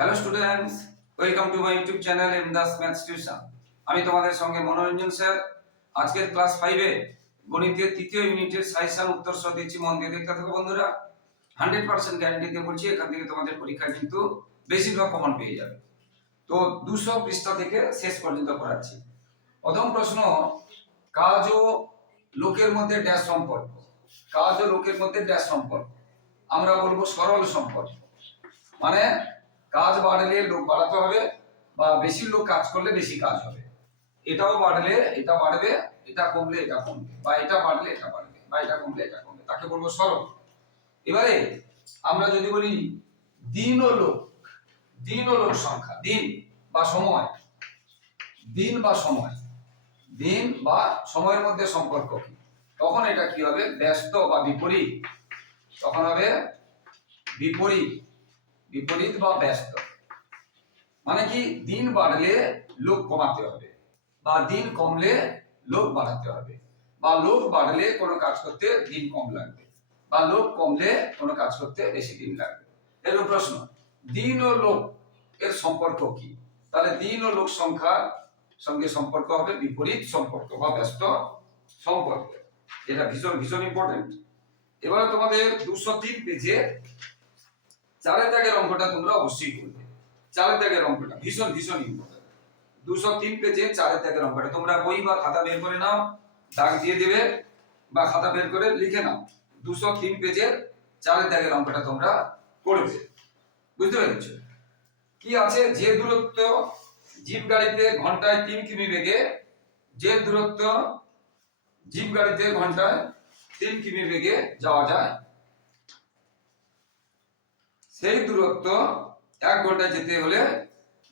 Hello students, welcome to my YouTube channel এমদাস maths tuition. আমি তোমাদের সঙ্গে মনোরঞ্জন স্যার। আজকের ক্লাস 5 এ গণিতের তৃতীয় ইউনিটের সাজেশন উত্তর সহ দিচ্ছি, মন দিয়ে দেখতে থাকো বন্ধুরা। 100% গ্যারান্টি দিয়ে বলছি, এখান থেকে তোমাদের পরীক্ষায় কিন্তু বেশিরভাগ কমন পেয়ে যাবে। তো 200 পৃষ্ঠা থেকে শেষ পর্যন্ত করাচ্ছি। প্রথম প্রশ্ন, কাজ ও লোকের মধ্যে ড্যাশ সম্পর্ক। কাজ ও লোকের মধ্যে ড্যাশ সম্পর্ক আমরা বলবো সরল সম্পর্ক। মানে কাজ বাড়লে লোক বাড়াতে হবে, বা বেশি লোক কাজ করলে বেশি কাজ হবে। এটাও বাড়লে এটা বাড়বে, এটা কমলে এটা কমবে, বা এটা বাড়লে এটা বাড়বে, বা এটা কমলে এটা কমবে, তাকে বলবো সরল। এবারে আমরা যদি বলি দিন ও লোক, দিন ও লোক সংখ্যা, দিন বা সময়, দিন বা সময়, দিন বা সময়ের মধ্যে সম্পর্ক কি, তখন এটা কি হবে? ব্যস্ত বা বিপরীত। তখন হবে বিপরীত, বিপরীত বা ব্যস্ত। মানে কি, দিন বাড়লে লোক কমাতে হবে, বা দিন কমলে লোক বাড়াতে হবে, বা লোক বাড়লে কোনো কাজ করতে দিন কম লাগবে, বা লোক কমলে কোনো কাজ করতে বেশি দিন লাগবে। এর প্রশ্ন, দিন ও লোক এর সম্পর্ক কি? তাহলে দিন ও লোক সংখ্যার সঙ্গে সম্পর্ক হবে বিপরীত সম্পর্ক বা ব্যস্ত সম্পর্ক। এটা ভীষণ ভীষণ ইম্পর্টেন্ট। এবারে তোমাদের 203 পেজে চারের দাগের অঙ্কটা তোমরা অবশ্যই করবে। চারের দাগের অঙ্কটা ভীষণ ভীষণ ইম্পর্টেন্ট। 203 পেজে চারের দাগের অঙ্কটা তোমরা বই বা খাতা বের করে নাও, দাগ দিয়ে দেবে, বা খাতা বের করে লিখে নাও। 203 পেজের চারের দাগের অঙ্কটা তোমরা করবে। বুঝতে পেরেছো? কি আছে? যে দূরত্ব জিপ গাড়িতে ঘন্টায় 3 কিমি বেগে, যে দূরত্ব জিপ গাড়িতে ঘন্টায় 3 কিমি বেগে যাওয়া যায়, সেই দূরত্ব 1 ঘন্টায় যেতে হলে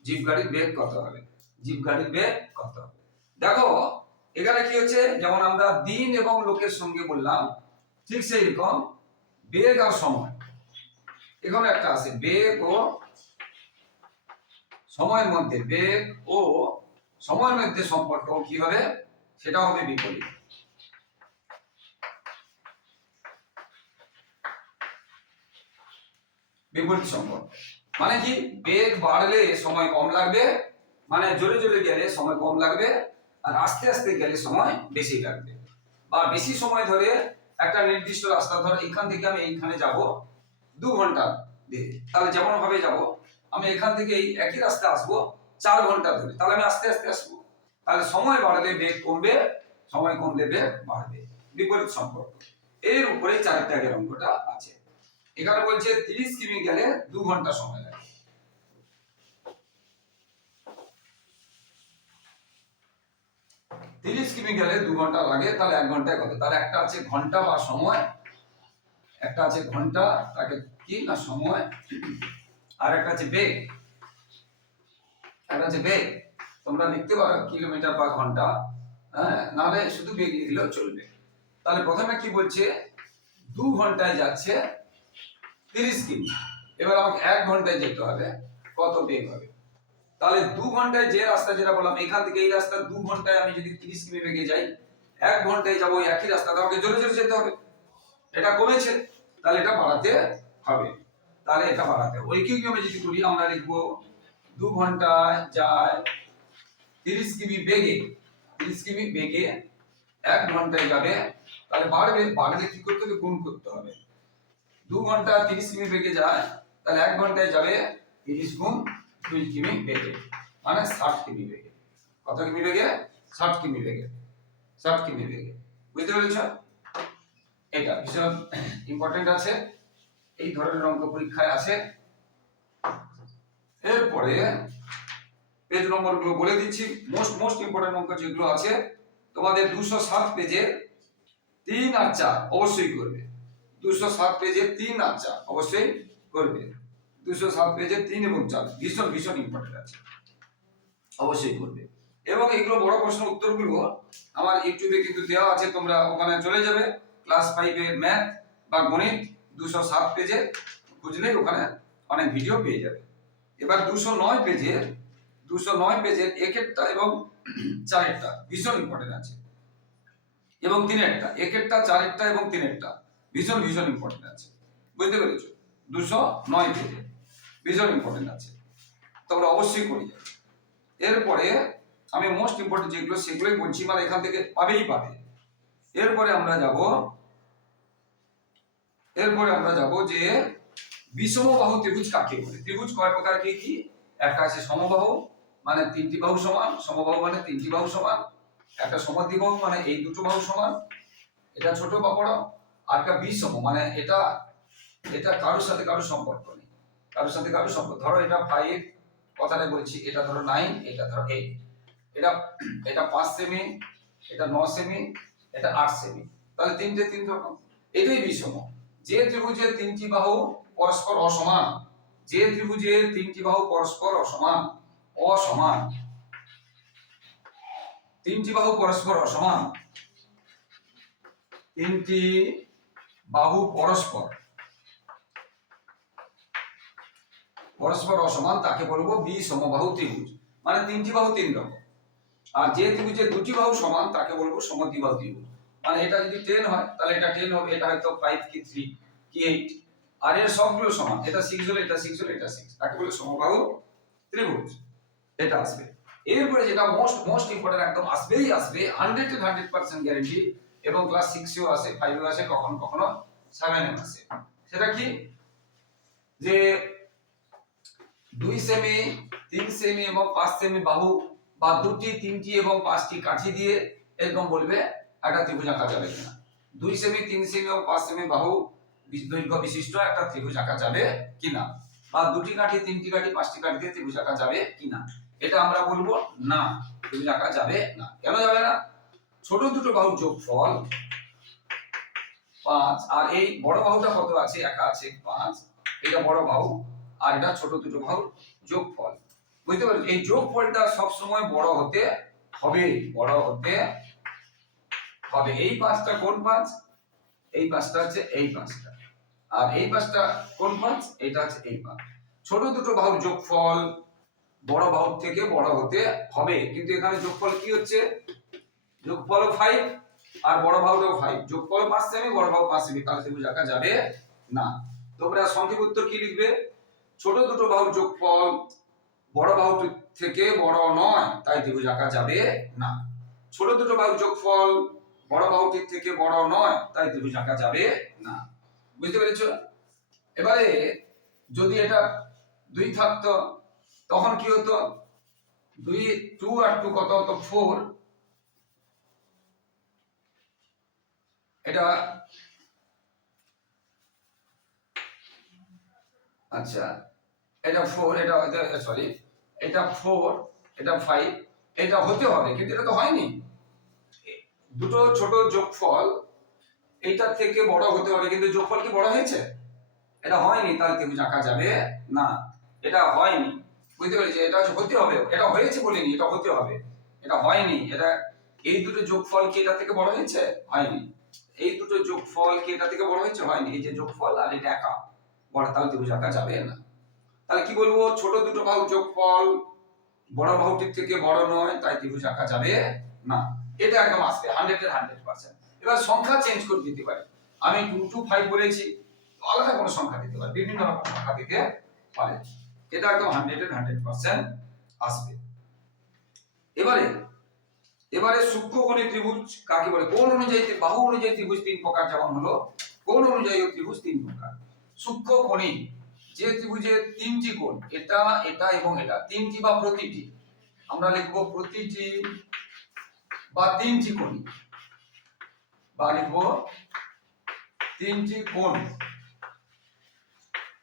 জিপ গাড়ির বেগ কত হবে? জিপ গাড়ির বেগ কত হবে? দেখো এখানে কি হচ্ছে, যেমন আমরা দিন এবং লোকের সঙ্গে বললাম, ঠিক সেই রকম বেগ আর সময়, এখানে একটা আছে বেগ ও সময়ের মধ্যে, বেগ ও সময়ের মধ্যে সম্পর্ক কি হবে? সেটা হবে বিপরীত। বিপরীত সম্পর্ক মানে কি, বেগ বাড়লে সময় কম লাগবে, মানে জোরে জোরে গেলে সময় কম লাগবে, আর আস্তে আস্তে গেলে সময় বেশি লাগবে। বা বেশি সময় ধরে একটা নির্দিষ্ট রাস্তা, ধর এখান থেকে আমি এইখানে যাব 2 ঘন্টা দিয়ে, তাহলে যেমন ভাবে যাব, আমি এখান থেকে এই একই রাস্তা আসবো 4 ঘন্টা ধরে, তাহলে আমি আস্তে আস্তে আসবো। তাহলে সময় বাড়লে বেগ কমবে, সময় কমলে বেগ বাড়বে। বিপরীত সম্পর্ক। এর উপরে চারের দাগের অঙ্কটা আছে। এখানে বলছে 30 কিমি গেলে 2 ঘন্টা সময় লাগে। 30 কিমি গেলে 2 ঘন্টা লাগে, তাহলে 1 ঘন্টায় কত? তাহলে একটা আছে ঘন্টা বা সময়, একটা আছে ঘন্টা, তাকে কি না সময়, আর একটা আছে বেগ। একটা আছে বেগ, তোমরা লিখতে পারো কিলোমিটার বা ঘন্টা, হ্যাঁ, নাহলে শুধু বেগ লিখলেও চলবে। তাহলে প্রথমে কি বলছে, 2 ঘন্টায় যাচ্ছে 30 কিমি। এবার আমাকে 1 ঘন্টায় যেতে হবে, কত বেগ হবে? তাহলে 2 ঘন্টায় যে রাস্তা, যেটা বললাম এখান থেকে এই রাস্তা 2 ঘন্টায় আমি যদি 30 কিমি বেগে যাই, 1 ঘন্টায় যাবো একই রাস্তা, আমাকে জোরে জোরে যেতে হবে। এটা কমেছে, তাহলে এটা বাড়াতে হবে। তাহলে এটা বাড়াতে হবে। ঐকিক নিয়মে যদি করি, আমরা লিখবো 2 ঘন্টায় যায় 30 কিমি বেগে, 30 কিমি বেগে 1 ঘন্টায় যাবে, তাহলে বাড়বে, বাড়লে কি করতে হবে? গুণ করতে হবে। 2 ঘন্টা 30 কিমি বেগে যায়, তাহলে 1 ঘন্টায় যাবে 30 গুণ 2 কিমি বেগে, মানে 60 কিমি বেগে। কত কিমি বেগে? 60 কিমি বেগে, 60 কিমি বেগে। বুঝতে পেরেছো? এটা ভীষণ ইম্পর্টেন্ট আছে, এই ধরনের অঙ্ক পরীক্ষায় আসে। এরপরে পেজ নম্বরগুলো বলে দিচ্ছি, মোস্ট ইম্পর্টেন্ট অঙ্ক যেগুলো আছে তোমাদের 207 পেজে 3 আর 4 অবশ্যই করবে। 207 পেজে 3 আর 4 অবশ্যই করবে। 207 পেজে 3 এবং 4 ভীষণ ভীষণ ইম্পর্টেন্ট আছে, অবশ্যই করবে। এবং এগুলো বড় প্রশ্ন উত্তরগুলো আমার ইউটিউবে কিন্তু দেওয়া আছে, তোমরা ওখানে চলে যাবে, ক্লাস 5 এর ম্যাথ বা গণিত 207 পেজে খুঁজলেই ওখানে অনেক ভিডিও পেয়ে যাবে। এবার 209 পেজের, 209 পেজের একেরটা এবং চারেরটা ভীষণ ইম্পর্টেন্ট আছে, এবং তিনেরটা, একেরটা, চারেরটা এবং তিনেরটা ভীষণ ভীষণ ইম্পর্টেন্ট আছে। বুঝতে পেরেছো? 209 পেজে ভীষণ ইম্পর্টেন্ট আছে। তোমরা অবশ্যই করি। এরপরে আমি মোস্ট ইম্পর্টেন্ট যেগুলো সেগুলোই বলছি, মানে এখান থেকে পাবে। এরপরে আমরা যাব যে বিষমবাহু ত্রিভুজ কাকে বলে। ত্রিভুজ কয় প্রকার, কি কি? একটা আছে সমবাহু, মানে তিনটি বাহু সমান। সমবাহু মানে তিনটি বাহু সমান। একটা সমদ্বিবাহু মানে এই দুটো বাহু সমান, এটা ছোট বা বড়। আর একটা বিষম মানে এটা কারোর সাথে কারোর সম্পর্ক নেই, কারোর সাথে কারোর সম্পর্ক। ধরো এটা 5 কথাটা বলছি, এটা ধরো 9, এটা ধরো 8, এটা 5 সেমি, এটা 9 সেমি, এটা 8 সেমি। তাহলে তিনটে তিন রকম, এটাই বিষম। যে ত্রিভুজের তিনটি বাহু পরস্পর অসমান, যে ত্রিভুজের তিনটি বাহু পরস্পর অসমান, তিনটি বাহু পরস্পর অসমান, তিনটি বাহু পরস্পর অসমান, তাকে বলবো বিষমবাহু ত্রিভুজ। মানে তিনটি বাহু তিন রকম। আর যে ত্রিভুজের দুটি বাহু সমান তাকে বলবো সমদ্বিবাহু ত্রিভুজ। মানে এটা যদি 10 হয় তাহলে এটা 10 হবে, এটা হয়তো 5 কি 3 কি 8, আর এর সবগুলো সমান, এটা 6 হলে এটা 6 হলে এটা 6, তাকে বলে সমবাহু ত্রিভুজ। এটা আসবে। এরপরে যেটা মোস্ট ইম্পর্টেন্ট, একদম আসবেই আসবে, 100% গ্যারান্টি, এবং ক্লাস 6 এও আসে, 5 এও আসে, কখনো কখনো 7 এও আসে। সেটা কি? যে 2 সেমি, 3 সেমি এবং 5 সেমি বাহু বা দুটি, তিনটি এবং 5টি কাঠি দিয়ে এরকম বলবে একটা ত্রিভুজ আঁকা যাবে কিনা। 2 সেমি, 3 সেমি এবং 5 সেমি বাহু দৈর্ঘ্য বিশিষ্ট একটা ত্রিভুজ আঁকা যাবে কিনা, বা দুটি কাঠি, তিনটি কাঠি, 5টি কাঠি দিয়ে ত্রিভুজ আঁকা যাবে কিনা। এটা আমরা বলবো না, ত্রিভুজ আঁকা যাবে না। কেন যাবে না? ছোট দুটো বাহুর যোগফল 5, আর এই বড় বাহুটা কত আছে? একা আছে 5, এটা বড় বাহু আর এটা ছোট দুটো বাহুর যোগফল। বুঝতে পারছো? এই যোগফলটা সব সময় বড় হতে হবে, এই 5টা কোন 5? এই 5টা হচ্ছে এই 5টা, আর এই 5টা কোন 5? এটা হচ্ছে এই 5। ছোট দুটো বাহুর যোগফল বড় বাহুর থেকে বড় হতে হবে, কিন্তু এখানে যোগফল কি হচ্ছে? যোগফল 5 আর বড় বাহুটাও 5, যোগফল 5 সেমি, বড় বাহু 5 সেমি, তাহলে ত্রিভুজ আঁকা যাবে না। তোমরা সংক্ষিপ্ত উত্তর কি লিখবে? ছোট দুটো বাহুর যোগফল বড় বাহুটির থেকে বড় নয়, তাই ত্রিভুজ আঁকা যাবে না। ছোট দুটো বাহুর যোগফল বড় বাহুটির থেকে বড় নয়, তাই ত্রিভুজ আঁকা যাবে না। বুঝতে পেরেছো? এবারে যদি এটা 2 থাকতো তখন কি হতো? 2 আর 2 কত হতো? 4। এটা আচ্ছা, এটা 4, এটা সরি, এটা 4, এটা 5, এটা হতে হবে, কিন্তু এটা তো হয়নি। দুটো ছোট যোগফল এইটার থেকে বড় হতে হবে, কিন্তু যোগফল কি বড় হয়েছে? এটা হয়নি, তাহলে ত্রিভুজ আঁকা যাবে না। এটা হয়নি, বুঝতে পেরেছি? এটা হতে হবে, এটা হয়েছে বলিনি, এটা হতে হবে, এটা হয়নি। এটা এই দুটো যোগফল কি এটা থেকে বড় হয়েছে? হয়নি। এই দুটো যোগফল কি এটা থেকে বড় হয়েছে? হয়নি। এই যে যোগফল আর এটা একা বড়, তাহলে ত্রিভুজ আঁকা যাবে না। তাহলে কি বলবো? ছোট দুটো বাহুর যোগফল বড় বাহুটির থেকে বড় নয়, তাই ত্রিভুজ আঁকা যাবে না। এটা একদম আসবে 100%। এবার সংখ্যা চেঞ্জ করে দিতে পারি। আমি 2 to 5 বলেছি, আলাদা কোনো সংখ্যা দিতে পারি, বিভিন্ন রকম সংখ্যা দিতে পারে। এটা একদম 100% আসবে। এবারে সূক্ষ্মকোণী ত্রিভুজ কাকে বলে? কোণ অনুযায়ী বাহু অনুযায়ী ত্রিভুজ 3 প্রকার, যেমন হলো কোণ অনুযায়ী ত্রিভুজ 3 প্রকার। সূক্ষ্মকোণী যে ত্রিভুজের 3টি কোণ, এটা এটা এবং এটা, 3টি বা প্রতিটি, আমরা লিখবো প্রতিটি বা 3টি কোণ, বা লিখবো 3টি কোণ।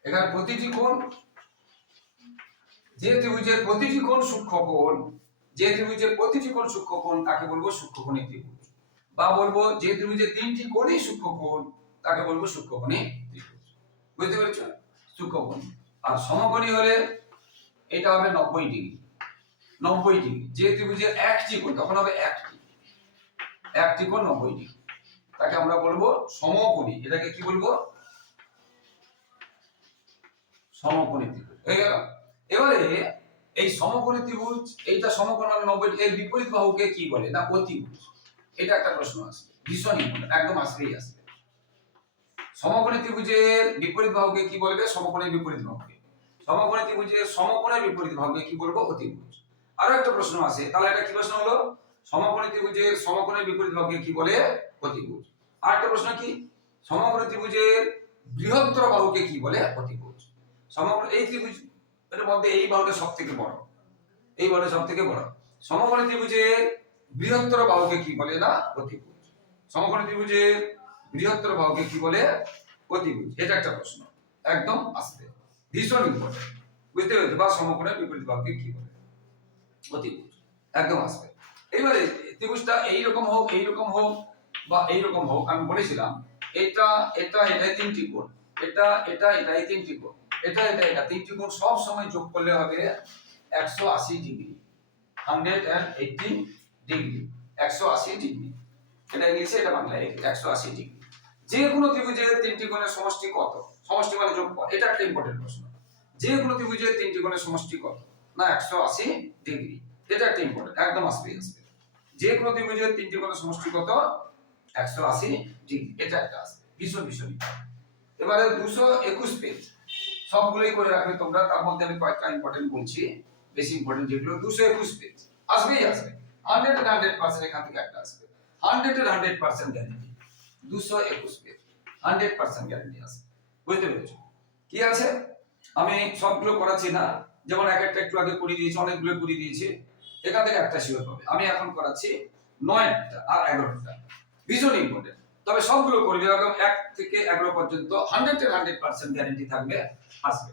এখানে প্রতিটি কোণ, যে ত্রিভুজের প্রতিটি কোণ সূক্ষ্মকোণ, যে ত্রিভুজের প্রতিটি কোণ সূক্ষ্মকোণ তাকে বলবো সূক্ষ্মকোণী ত্রিভুজ। বা বলবো যে ত্রিভুজের 3টি কোণই সূক্ষ্মকোণ তাকে বলবো সূক্ষ্মকোণী ত্রিভুজ। বুঝতে পেরেছো? সূক্ষ্মকোণ। আর সমকোণী হলে এটা হবে 90 ডিগ্রি। 90 ডিগ্রি। যে ত্রিভুজের একটি কোণ, তখন হবে একটি কোণ 90 ডিগ্রি, তাকে আমরা বলবো সমকোণী। এটাকে কি বলবো? সমকোণী ত্রিভুজ। হয়ে গেল। এবারে এই সমকোণী ত্রিভুজ, এইটা সমকোণ মানে 90, এর বিপরীত বাহুকে কি বলে? না অতিভুজ। এটা একটা প্রশ্ন আসবে, ভীষণ ইম্পর্টেন্ট, একদম আসবেই আসবে। সমকোণী ত্রিভুজের বিপরীত বাহুকে কি বলবে? সমকোণীর বিপরীত বাহুকে। সমকোণী ত্রিভুজের সমকোণের বিপরীত ভাগকে কি বলবো? অতিভুজ। আরো একটা প্রশ্ন আছে, তাহলে এটা কি প্রশ্ন হলো? সমকোণী ত্রিভুজের সমকোণের বিপরীত ভাগকে কি বলে? অতিভুজ। আরেকটা প্রশ্ন কি? সমকোণী ত্রিভুজের বৃহত্তর বাহুকে কি বলে? অতিভুজ। সমকোণ এই ত্রিভুজ এর মধ্যে এই বাহুটা সবথেকে বড়, এই বাহুটা সবথেকে বড়। সমকোণী ত্রিভুজের বৃহত্তর বাহুকে কি বলে? না অতিভুজ। সমকোণী ত্রিভুজের বৃহত্তর বাহুকে কি বলে? অতিভুজ। এটা একটা প্রশ্ন একদম আসবে, ভীষণ ইম্পর্টেন্ট, বুঝতে পেরেছো? বা সমকোণের বিপরীত বাহুকে কি বলে? অতিভুজ, একদম আসবে। এবারে ত্রিভুজটা এইরকম হোক, এইরকম হোক বা এইরকম হোক, আমি বলেছিলাম এটা এটা এটা তিনটি কোণ, এটা এটা এটা এই তিনটি কোণ, এটা এটা এটা তিনটি কোণ সব সময় যোগ করলে হবে 180 ডিগ্রি, 180 ডিগ্রি, 180 ডিগ্রি। এটা ইংলিশে, এটা বাংলায় 180 ডিগ্রি। যে কোনো ত্রিভুজের তিনটি কোণের সমষ্টি কত? সমষ্টি মানে যোগফল, এটা একটা ইম্পর্টেন্ট প্রশ্ন। যে কোনো ত্রিভুজের তিনটি কোণের সমষ্টি কত? না 180 ডিগ্রি। এটা একটা ইম্পর্টেন্ট, একদম আসবে আসবে। যে কোনো ত্রিভুজের তিনটি কোণের সমষ্টি কত? 180 ডিগ্রি। এটা একটা আসবে, ভীষণ ভীষণ। এবারে 221 পেজ সবগুলোই করে রাখবে তোমরা, তার মধ্যে আমি কয়েকটা ইম্পর্টেন্ট বলছি, বেশি ইম্পর্টেন্ট যেগুলো। 221 পেজ আসবেই আসবে, 100% এখান থেকে একটা আসবে, 100% গ্যারান্টি। 221 পেজ 100% গ্যারান্টি আছে, বুঝতে পেরেছো? কি আছে আমি সবগুলো করাচ্ছি না, যেমন এক একটা একটু আগে করে দিয়েছি, অনেকগুলো করে দিয়েছি, এখান থেকে একটা শিওর পাবে। আমি এখন করাচ্ছি 9টা আর 11টা, ভীষণ ইম্পর্টেন্ট। তবে সবগুলো করবে একদম 1 থেকে 11 পর্যন্ত 100% গ্যারান্টি থাকবে, আসবে।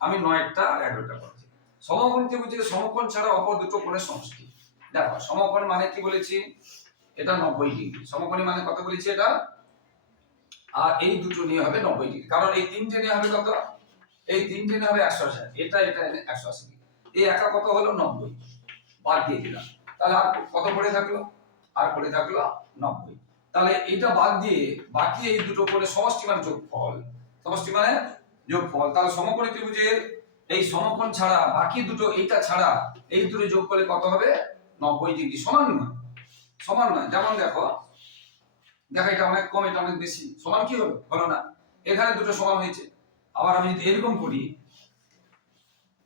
আমি 9টা আর 11টা করছি। সমকোণ ত্রিভুজের সমকোণ ছাড়া অপর দুটো কোণের সমষ্টি। দেখো সমকোণ মানে কি বলেছি? এটা 90 ডিগ্রি। সমকোণী মানে কত বলেছি? এটা, আর এই দুটো নিয়ে হবে 90 ডিগ্রি, কারণ এই তিনটে নিয়ে হবে কত? এই তিনটে নিয়ে হবে 180, এটা এটা 180 ডিগ্রি। এই একা কত হলো? 90, বাদ দিয়ে দিলাম। তাহলে আর কত পড়ে থাকলো? আর পড়ে থাকলো 90। তাহলে এটা বাদ দিয়ে বাকি এই দুটো কোণের সমষ্টি মানে যোগফল, সমষ্টি মানে যোগফল। তাহলে সমকোণী ত্রিভুজের এই সমকোণ ছাড়া বাকি দুটো, এইটা ছাড়া এই দুটো যোগ করলে কত হবে? 90 ডিগ্রি। সমান নয়, সমান নয়। যেমন দেখো দেখো এটা অনেক কম, এটা অনেক বেশি, সমান কি হলো? হলো না। এখানে দুটো সমান হয়েছে। আবার আমি যদি এরকম করি,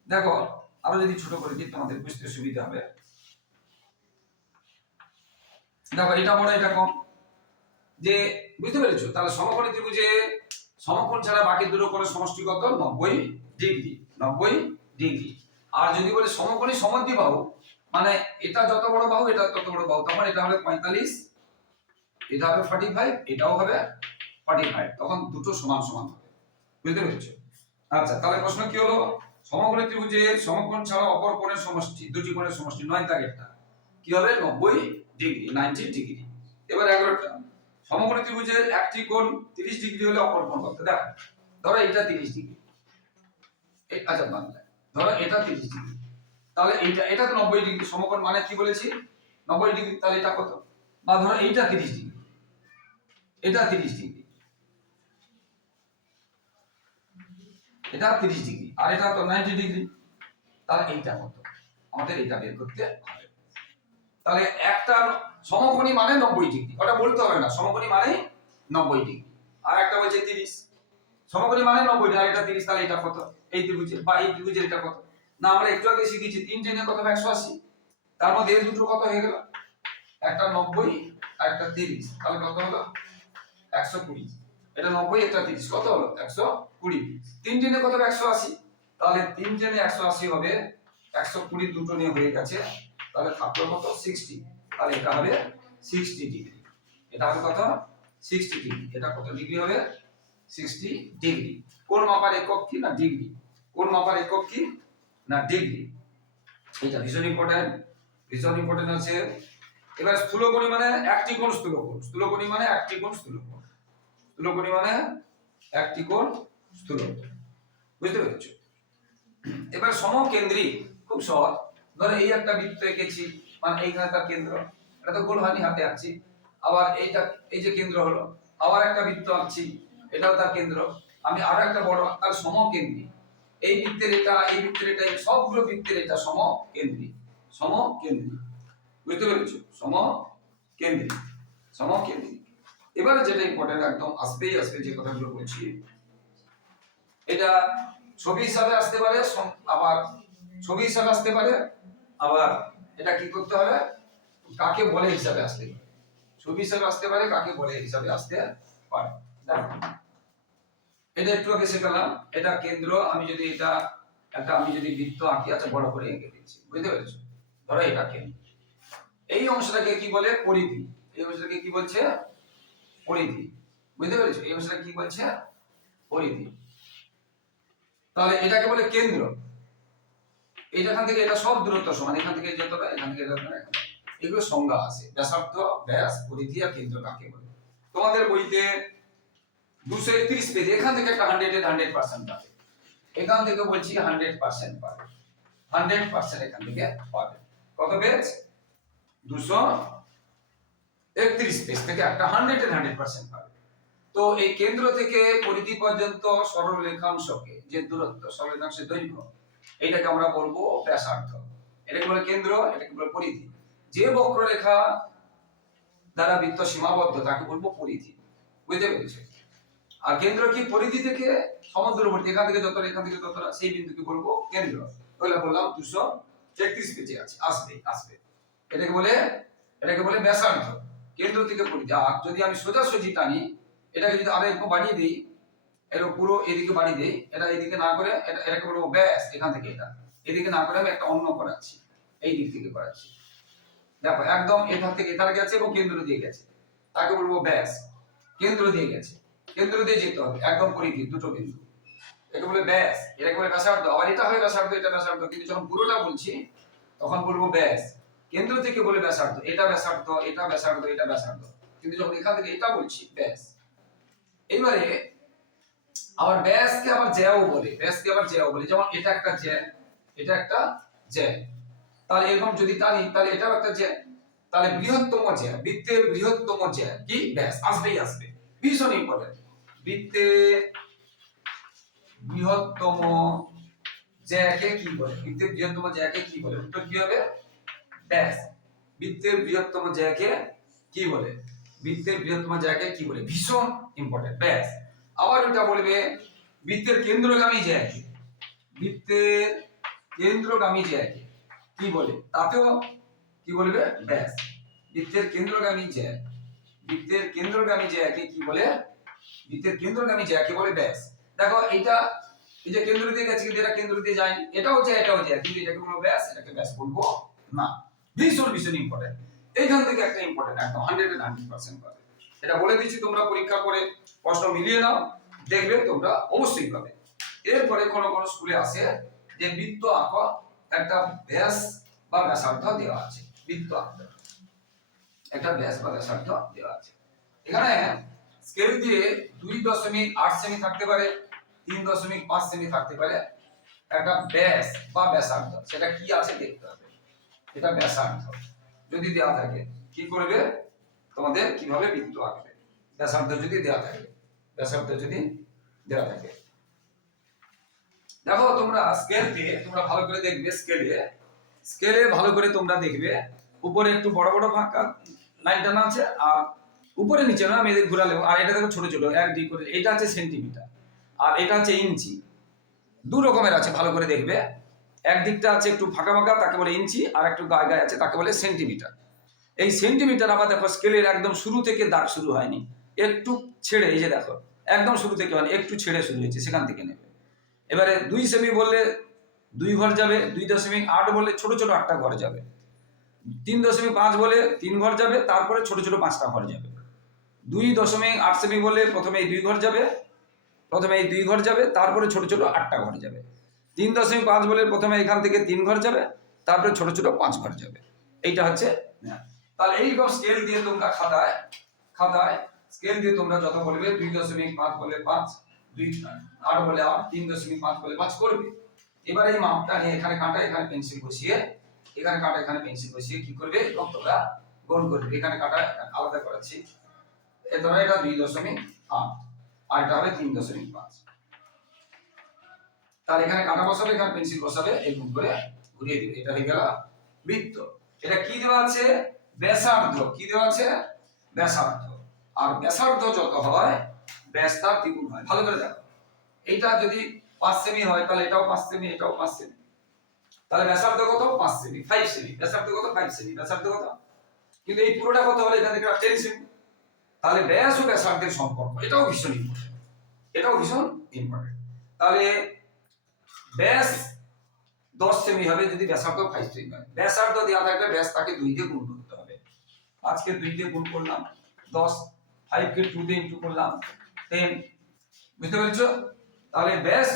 দেখো আরো যদি ছোট করে দিই তোমাদের বুঝতে সুবিধা হবে। দেখো এটা বড় এটা কম, যে বুঝতে পেরেছো? তাহলে সমকোণী ত্রিভুজের সমকোণ ছাড়া বাকি দুটো কোণের সমষ্টি কত? 90 ডিগ্রি, 90 ডিগ্রি। আর যদি বলে সমকোণী সমদ্বিবাহু, মানে এটা যত বড় বাহু এটা তত বড় বাহু, তখন এটা হবে 45, এটা হবে 45, এটাও হবে 45, তখন দুটো সমান সমান হবে, বুঝতে পেরেছো? আচ্ছা তাহলে প্রশ্ন কি হলো? সমকোণী ত্রিভুজের সমকোণ ছাড়া অপর কোণের সমষ্টি, দুটি কোণের সমষ্টি 9 দাগেরটা কি হবে? 90 ডিগ্রি, 90 ডিগ্রি। এবার 11টা, সমকোণী ত্রিভুজের একটি কোণ 30 ডিগ্রি হলে অপর কোণ কত? দেখো ধরো এটা 30 ডিগ্রি, আচ্ছা বাংলায় ধরো এটা 30 ডিগ্রি, তাহলে এইটা এটা তো 90 ডিগ্রি। সমকোণ মানে কি বলেছি? 90 ডিগ্রি। তাহলে এটা কত? বা ধরো এইটা 30 ডিগ্রি, এটা 30 ডিগ্রি, এটা 30 ডিগ্রি, আর এটা তো 90 ডিগ্রি। তাহলে এইটা কত? আমাদের এটা বের করতে হবে। তাহলে একটা সমকোণী মানে 90 ডিগ্রি, ওটা বলতে হবে না, সমকোণী মানে 90 ডিগ্রি। আর একটা বলছে 30, সমকোণী মানে 90 ডিগ্রি, আর এটা 30, তাহলে এটা কত? এই ত্রিভুজের বা এই ত্রিভুজের এটা কত? না আমরা একটু আগে শিখেছি 3 টেনে কত হবে? 180। তার মধ্যে এই দুটো কত হয়ে গেল? একটা 90 আর একটা 30, তাহলে কত হলো? 120। এটা 90, এটা 30, কত হলো? 120। 3 টেনে কত হবে? 180। তাহলে 3 টেনে 180 হবে, 120 দুটো নিয়ে হয়ে গেছে, তাহলে থাকলো কত? 60। তাহলে এটা হবে 60 ডিগ্রি। এটা হবে কত? 60 ডিগ্রি। এটা কত ডিগ্রি হবে? 60 ডিগ্রি। কোণ মাপার একক কি? না ডিগ্রি। কোণ মাপার একক কি? না ডিগ্রি। এটা ভীষণ ইম্পর্টেন্ট, ভীষণ ইম্পর্টেন্ট আছে। এবার স্থূলকোণী মানে একটি কোণ স্থূলকোণ, স্থূলকোণী মানে একটি কোণ স্থূলকোণ, স্থূলকোণী মানে একটি কোণ স্থূলকোণ, বুঝতে পেরেছো? এবার সমকেন্দ্রী, খুব সহজ। ধরো এই একটা বৃত্ত এঁকেছি, মানে এইখানে তার কেন্দ্র, এটা তো গোল হয়নি, হাতে আঁকছি। আবার এইটা এই যে কেন্দ্র হলো, আবার একটা বৃত্ত আঁকছি, এটাও তার কেন্দ্র। আমি আরো একটা বড়, তার সমকেন্দ্রী। এই বৃত্তের এটা, এই বৃত্তের এটা, সবগুলো বৃত্তের এটা সমকেন্দ্রী, সমকেন্দ্রী, বুঝতে পেরেছো? সমকেন্দ্রী, সমকেন্দ্রী। এবারে যেটা ইম্পর্টেন্ট একদম আসবেই আসবে, যে কথাগুলো বলছি, এটা ছবি হিসাবে আসতে পারে, আবার ছবি হিসাবে আসতে পারে, আবার এটা কি করতে হবে, কাকে বলে হিসাবে আসতে পারে। ছবি হিসাবে আসতে পারে, কাকে বলে হিসাবে আসতে পারে। দেখো এটা একটু আগে শেখালাম, এটা কেন্দ্র। আমি যদি এটা আমি যদি বৃত্ত আঁকি, আচ্ছা বড় করে এঁকে দিচ্ছি, বুঝতে পেরেছো? ধরো এটা কেন্দ্র, এই অংশটাকে কি বলে, পরিধি। এই অংশটাকে কি বলছে, পরিধি। বুঝতে পেরেছো? এই অংশটা কি বলছে, পরিধি। তাহলে এটাকে বলে কেন্দ্র। এইখান থেকে এটা সব দূরত্ব সমান, এখান থেকে যতটা, এখান থেকে যতটা, এগুলো সংজ্ঞা আছে। ব্যাসার্ধ, ব্যাস, পরিধি আর কেন্দ্র কাকে বলে। তোমাদের বইতে 231 পেজ, এখান থেকে একটা 100% পাবে। এখান থেকে বলছি 100% পাবে, 100% এখান থেকে পাবে। কত পেজ? 231 পেজ থেকে একটা 100% পাবে। তো এই কেন্দ্র থেকে পরিধি পর্যন্ত সরল রেখাংশকে, যে দূরত্ব, সরল রেখাংশের দৈর্ঘ্য, এইটাকে আমরা বলবো ব্যাসার্ধ। এটাকে বলে কেন্দ্র, এটাকে বলে পরিধি। যে বক্ররেখা দ্বারা বৃত্ত সীমাবদ্ধ তাকে বলবো পরিধি। বুঝতে পেরেছো? আর কেন্দ্র কি, পরিধি থেকে সমদূরবর্তী, এখান থেকে যতটা, এখান থেকে যতটা, সেই বিন্দুকে বলবো কেন্দ্র। তাহলে বললাম 233 পেজে আছে, আসবে। এটাকে বলে ব্যাসার্ধ, কেন্দ্র থেকে পরিধি। আর যদি আমি সোজাসুজি টানি, এটাকে যদি আরো একটু বাড়িয়ে দিই, এর পুরো এদিকে বাড়িয়ে দিই, এটা এদিকে না করে এটাকে বলবো ব্যাস। এখান থেকে এটা এদিকে না করে আমি একটা অন্য করাচ্ছি, এই দিক থেকে করাচ্ছি। দেখো একদম এখান থেকে এখানে গেছে এবং কেন্দ্র দিয়ে গেছে, তাকে বলবো ব্যাস। কেন্দ্র দিয়ে গেছে, কেন্দ্র দিয়ে যেতে হবে, একদম পরিধি, দুটো বিন্দু, এটাকে বলে ব্যাস। এটাকে বলে ব্যাসার্ধ। আবার এটা হয় ব্যাসার্ধ, এটা ব্যাসার্ধ, কিন্তু যখন পুরোটা বলছি তখন বলবো ব্যাস। কেন্দ্র থেকে বলে ব্যাসার্ধ, এটা ব্যাসার্ধ, এটা ব্যাসার্ধ, এটা ব্যাসার্ধ, কিন্তু যখন এখান থেকে এটা বলছি ব্যাস। এইবারে আবার ব্যাসকে আবার জ্যাও বলে, যেমন এটা একটা জ্যা, এটা একটা জ্যা। তাহলে এরকম যদি টানি, তাহলে এটাও একটা জ্যা। তাহলে বৃহত্তম জ্যা, বৃত্তের বৃহত্তম জ্যা কি, ব্যাস। আসবে, ভীষণ ইম্পর্টেন্ট। বৃত্তের বৃহত্তম জ্যাকে কি বলে, বৃত্তের বৃহত্তম জ্যাকে কি বলে? উত্তর কি হবে, ব্যাস। বৃত্তের বৃহত্তম জ্যাকে কি বলে, বৃত্তের বৃহত্তম জ্যাকে কি বলে, ভীষণ ইম্পর্টেন্ট, ব্যাস। আবার এটা বলবে বৃত্তের কেন্দ্রগামী জ্যাকে, বৃত্তের কেন্দ্রগামী জ্যাকে কি বলে, তাতেও কি বলবে, ব্যাস। বৃত্তের কেন্দ্রগামী জ্যা, বৃত্তের কেন্দ্রগামী জ্যাকে কি বলে, বৃত্তের কেন্দ্রগামী জ্যাকে বলে ব্যাস। দেখো এইটা, এই যে কেন্দ্র দিয়ে গেছে, কিন্তু এটা কেন্দ্র দিয়ে যায়নি, এটাও জ্যা, এটাও জ্যা, কিন্তু এটাকে বলবো ব্যাস, এটাকে ব্যাস বলবো না। ভীষণ ইম্পর্টেন্ট। এইখান থেকে একটা ইম্পর্টেন্ট, একদম 100% পাবে। এটা বলে দিচ্ছি, তোমরা পরীক্ষা করে প্রশ্ন মিলিয়ে নাও, দেখবে তোমরা অবশ্যই পাবে। এরপরে কোন স্কুলে আসে যে বৃত্ত আঁকা, একটা ব্যাস বা ব্যাসার্ধ দেওয়া আছে, বৃত্ত আঁকতে একটা ব্যাস বা ব্যাসার্ধ দেওয়া আছে। এখানে স্কেল দিয়ে 2.8 সেমি থাকতে পারে, 3.5 সেমি থাকতে পারে, একটা ব্যাস বা ব্যাসার্ধ, সেটা কি আছে দেখতে হবে। এটা ব্যাসার্ধ যদি দেওয়া থাকে, কি করবে, তোমাদের কিভাবে বৃত্ত আঁকবে, ব্যাসার্ধ যদি দেওয়া থাকে, ব্যাসার্ধ যদি দেওয়া থাকে। দেখো তোমরা স্কেল দিয়ে তোমরা ভালো করে দেখবে, স্কেলে ভালো করে তোমরা দেখবে, উপরে একটু বড় বড় ফাঁকা লাইন টানা আছে, আর উপরে নিচে না, আমি এদিকে ঘুরালে, আর এটা দেখো ছোট ছোট 1 2 করে, এটা আছে সেন্টিমিটার আর এটা আছে ইঞ্চি। দু রকমের আছে, ভালো করে দেখবে। একদিকটা আছে একটু ফাঁকা ফাঁকা, তাকে বলে ইঞ্চি, আর একটু গায়ে আছে, তাকে বলে সেন্টিমিটার। এই সেন্টিমিটার আবার দেখো স্কেলের একদম শুরু থেকে দাগ শুরু হয়নি, একটু ছেড়ে, এই যে দেখো একদম শুরু থেকে হয়নি, একটু ছেড়ে শুরু হয়েছে, সেখান থেকে নেবে। এবারে 2 সেমি বললে 2 ঘর যাবে, 2.8 বললে ছোট ছোট 8টা ঘর যাবে, 3.5 বলে 3 ঘর যাবে, তারপরে ছোট ছোট 5টা ঘর যাবে। 2.8 সেমি বলে প্রথমে এই 2 ঘর যাবে, তারপরে ছোট ছোট 8টা ঘর যাবে। 3.5 বলে প্রথমে এখান থেকে 3 ঘর যাবে, তারপরে ছোট ছোট 5 ঘর যাবে। এইটা হচ্ছে। তাহলে এইরকম স্কেল দিয়ে তোমরা খাতায় স্কেল দিয়ে তোমরা যত বলবে, 2.5 বলে 5, 2 বলে 8, 3.5 বলে 5 করবে। এবার এই মাপটা নিয়ে এখানে কাঁটা, এখানে পেন্সিল বসিয়ে, এখানে কাঁটা, এখানে পেন্সিল বসিয়ে কি করবে, তোমরা গুণ করবে। এখানে কাঁটা আলাদা করাচ্ছি, এই ধরো এটা 2.8 আর এটা হবে 3.5। তার এখানে কাঁটা বসাবে, এখানে পেন্সিল বসাবে, এই গুণ করে ঘুরিয়ে দিবে। এটা হয়ে গেল বৃত্ত। এটা কি দেওয়া আছে, ব্যাসার্ধ। কি দেওয়া আছে, ব্যাসার্ধ। আর ব্যাসার্ধ যত হয় ব্যাস তার দ্বিগুণ হয়। ভালো করে দেখো, এইটা যদি 5 সেমি হয় তাহলে এটাও 5 সেমি, এটাও 5 সেমি। তাহলে ব্যাসার্ধ কত? 5 সেমি, 5 সেমি। ব্যাসার্ধ কত? 5 সেমি। ব্যাসার্ধ কত? কিন্তু এই পুরোটা কত হলো? এখান থেকে 10 সেমি। তাহলে ব্যাস ও ব্যাসার্ধের সম্পর্ক, এটাও ভীষণ ইম্পর্টেন্ট, এটাও ভীষণ ইম্পর্টেন্ট। তাহলে ব্যাস 10 সেমি হবে যদি ব্যাসার্ধ 5 সেমি হয়। ব্যাসার্ধ দেওয়া থাকলে ব্যাস তাকে 2 দিয়ে গুণ করতে হবে। আজকে 2 দিয়ে গুণ করলাম 10, 5 কে 2 দিয়ে ইনটু করলাম 10। বুঝতে পেরেছো? তাহলে ব্যাস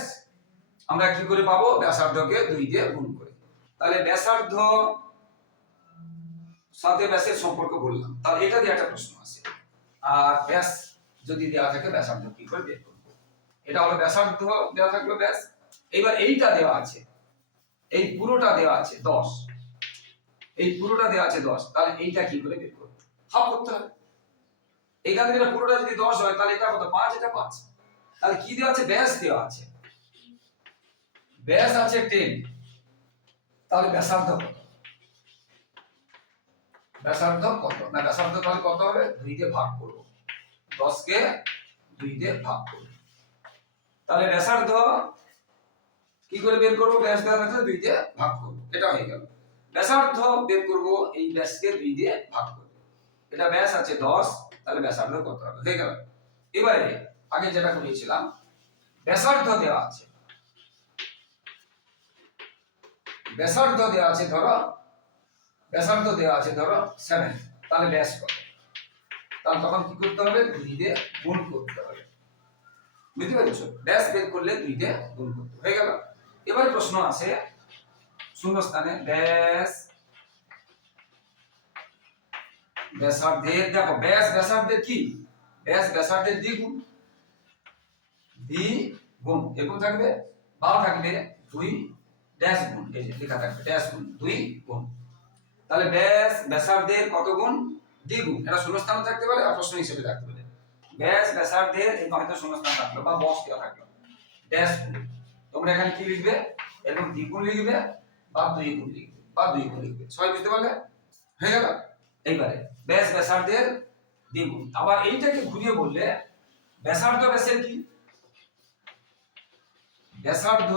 আমরা কি করে পাবো? ব্যাসার্ধকে 2 দিয়ে গুণ করে। তাহলে ব্যাসার্ধ সাথে ব্যাসের সম্পর্ক বললাম। তাহলে এটা দিয়ে একটা প্রশ্ন আছে। আর ব্যাস যদি দেওয়া থাকে ব্যাসার্ধ কি করে বের করব? এটা হলো ব্যাসার্ধ দেওয়া থাকলো ব্যাস। এবার এইটা দেওয়া আছে, এই পুরোটা দেওয়া আছে 10, এই পুরোটা দেওয়া আছে 10। তাহলে এইটা কি করে বের করব? হাফ করতে হবে। এখান থেকে পুরোটা যদি 10 হয় তাহলে এটা কত? 5, এটা 5। তাহলে কি দেওয়া আছে? ব্যাস দেওয়া আছে, ব্যাস আছে 10। তাহলে ব্যাসার্ধ কত? ব্যাসার্ধ কত? না ব্যাসার্ধ তাহলে কত হবে? 2 দিয়ে ভাগ করব, 10 কে 2 দিয়ে ভাগ করব। তাহলে ব্যাসার্ধ কি করে বের করব? ব্যাস দেওয়া আছে 2 দিয়ে ভাগ করব, এটা হয়ে গেল। ব্যাসার্ধ বের করব, এই ব্যাসকে 2 দিয়ে ভাগ করব। এটা ব্যাস আছে 10, তাহলে ব্যাসার্ধ কত হবে? হয়ে গেল। এবারে আগে যেটা করেছিলাম, ব্যাসার্ধ দেওয়া আছে, ব্যাসার্ধ দেওয়া আছে ধরো, ব্যাসার্ধ দেওয়া আছে ধরো 7, তাহলে ব্যাস কত? তাহলে তখন কি করতে হবে? 2 দিয়ে গুণ করতে হবে। বুঝতে পেরেছো? ব্যাস বের করলে 2 দিয়ে গুণ করতে হয়ে গেল। এবারে প্রশ্ন আছে শূন্যস্থানে ব্যাস ব্যাসার্ধের, দেখো ব্যাস ব্যাসার্ধের কি? ব্যাস ব্যাসার্ধের দ্বিগুণ, দ্বিগুণ এরকম থাকবে, বা থাকবে 2 ড্যাশ গুণ, এই যে লেখা থাকবে ড্যাশ গুণ 2 গুণ। তাহলে ব্যাস ব্যাসার্ধের কত গুণ? দ্বিগুণ। এটা শূন্যস্থানে থাকতে পারে আর প্রশ্ন হিসেবে থাকতে পারে। ব্যাস ব্যাসার্ধের এই হয়তো শূন্যস্থান থাকলো বা বস দেওয়া থাকলো ড্যাশ গুণ। তোমরা এখানে কি লিখবে? এরকম দ্বিগুণ লিখবে বা 2 গুণ লিখবে বা 2 গুণ লিখবে। সবাই বুঝতে পারলে? হয়ে গেল। এইবারে ব্যাস ব্যাসার্ধের দ্বিগুণ। আবার এইটাকে ঘুরিয়ে বললে ব্যাসার্ধ ব্যাসের কি? ব্যাসার্ধ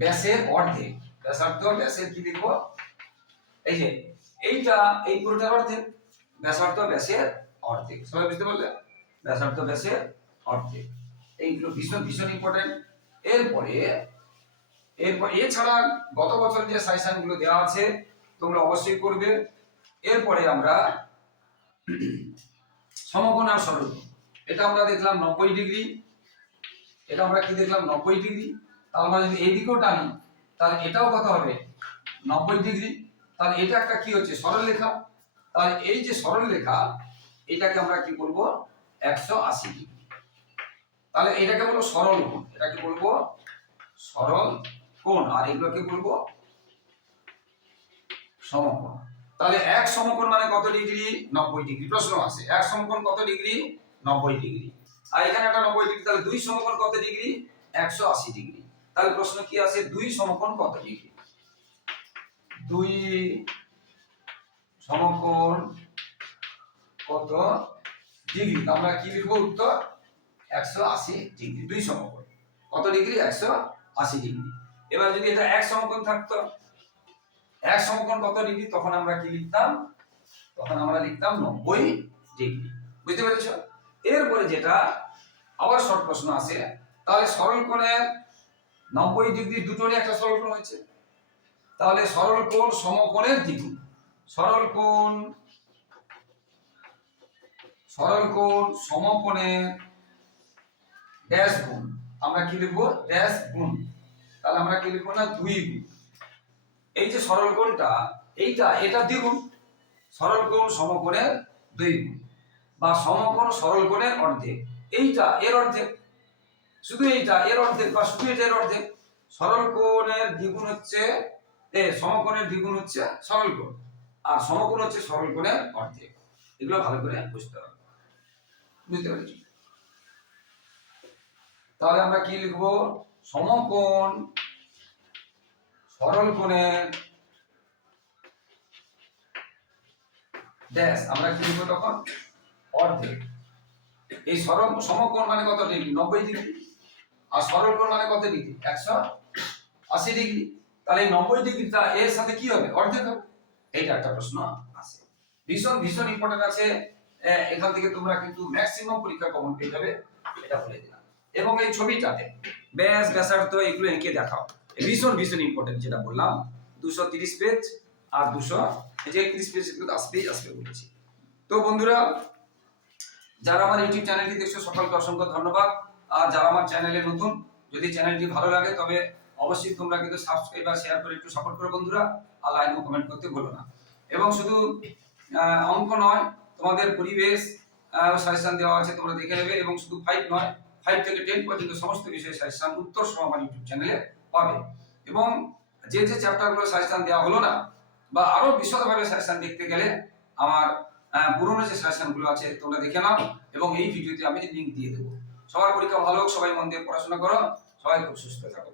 ব্যাসের অর্ধেক। ব্যাসার্ধ ব্যাসের কি লিখবো? এই যে এইটা, এই পুরোটার অর্ধেক। ব্যাসার্ধ ব্যাসের অর্ধেক। সবাই বুঝতে পারলে? ব্যাসার্ধ ব্যাসের অর্ধেক। এইগুলো ভীষণ ভীষণ ইম্পর্টেন্ট। এরপরে এছাড়া গত বছর যে সাজেশন গুলো দেওয়া আছে তোমরা অবশ্যই করবে। এরপরে আমরা সমকোণ আর সরলকোণ, এটা আমরা দেখলাম 90 ডিগ্রি, এটা আমরা কি দেখলাম? 90 ডিগ্রি। তাহলে আমরা যদি এই দিকেও টানি তাহলে এটাও কত হবে? 90 ডিগ্রি। তাহলে এটা একটা কি হচ্ছে? সরল রেখা। তাহলে এই যে সরল রেখা, এটাকে আমরা কি বলবো? 180 ডিগ্রি। তাহলে এটাকে বলবো সরল কোণ, এটাকে বলবো সরল কোণ, আর এগুলোকে বলবো সমকোণ। তাহলে এক সমকোণ মানে কত ডিগ্রি? 90 ডিগ্রি। প্রশ্ন আছে এক সমকোণ কত ডিগ্রি? 90 ডিগ্রি। আর এখানে একটা 90 ডিগ্রি, তাহলে দুই সমকোণ কত ডিগ্রি? 180 ডিগ্রি। তাহলে প্রশ্ন কি আছে? দুই সমকোণ কত ডিগ্রি? দুই সমকোণ কত ডিগ্রি? আমরা কি লিখবো উত্তর? 180 ডিগ্রি। দুই সমকোণ কত ডিগ্রি? 180 ডিগ্রি। এবার যদি এটা এক সমকোণ থাকতো, এক সমকোণ কত ডিগ্রি? তখন আমরা কি লিখতাম? তখন আমরা লিখতাম 90 ডিগ্রি। বুঝতে পেরেছো? এরপরে যেটা আবার শর্ট প্রশ্ন আছে, তাহলে সরল কোণের 90 ডিগ্রি দুটোরই একটা সরল কোণ হচ্ছে, তাহলে সরল কোণ সমকোণের দ্বিগুণ। সরল কোণ সমকোণের ড্যাশ গুণ, আমরা কি লিখবো? ড্যাশ গুণ। তাহলে আমরা কি লিখবো? না 2 গুণ। এই যে সরল কোণটা, এইটা এটা দ্বিগুণ। সরল কোণ সমকোণের 2 গুণ, বা সমকোণ সরল কোণের অর্ধেক। এইটা এর অর্ধেক, শুধু এইটা এর অর্ধেক, বা শুধু এটা এর অর্ধেক। সরল কোণের দ্বিগুণ হচ্ছে সমকোণের দ্বিগুণ হচ্ছে সরল কোণ, আর সমকোণ হচ্ছে সরল কোণের অর্ধেক। এগুলো ভালো করে বুঝতে হবে। বুঝতে পেরেছি? তাহলে আমরা কি লিখবো? সমকোণ সরল কোণের ড্যাশ, আমরা কি লিখবো তখন? অর্ধেক। এই সরল সমকোণ মানে কত ডিগ্রি? 90 ডিগ্রি। আর সরল কোণ মানে কত ডিগ্রি? 180 ডিগ্রি। তাহলে এই 90 ডিগ্রিটা এর সাথে কি হবে? অর্ধেক হবে। এইটা একটা প্রশ্ন আছে, ভীষণ ভীষণ ইম্পর্টেন্ট আছে। এখান থেকে তোমরা কিন্তু ম্যাক্সিমাম পরীক্ষা কমন পেয়ে যাবে, এটা বলে দিলাম। এবং এই ছবিটাতে ব্যাস ব্যাসার্ধ এগুলো এঁকে দেখাও, ভীষণ ভীষণ ইম্পর্টেন্ট যেটা বললাম। 230 পেজ আর 231 পেজ কিন্তু আসবেই আসবে বলেছি। তো বন্ধুরা, যারা আমার ইউটিউব চ্যানেলটি দেখছো সকলকে অসংখ্য ধন্যবাদ। আর যারা আমার চ্যানেলে নতুন, যদি চ্যানেলটি ভালো লাগে তবে অবশ্যই তোমরা কিন্তু সাবস্ক্রাইব আর শেয়ার করে একটু সাপোর্ট করো বন্ধুরা। আর লাইক ও কমেন্ট করতে ভুলো না। এবং শুধু অঙ্ক নয়, তোমাদের পরিবেশ সাজেশন দেওয়া আছে, তোমরা দেখে নেবে। এবং শুধু 5 নয়, 5 থেকে 10 পর্যন্ত সমস্ত বিষয়ে সাজেশন উত্তর সহ আমার ইউটিউব চ্যানেলে পাবে। এবং যে যে চ্যাপ্টারগুলো সাজেশন দেওয়া হলো না, বা আরো বিশদভাবে সাজেশন দেখতে গেলে আমার পুরোনো যে সাজেশনগুলো আছে তোমরা দেখে নাও, এবং এই ভিডিওতে আমি লিংক দিয়ে দেবো। সবার পরীক্ষা ভালো হোক, সবাই মন দিয়ে পড়াশোনা করো, সবাই খুব সুস্থ থাকো।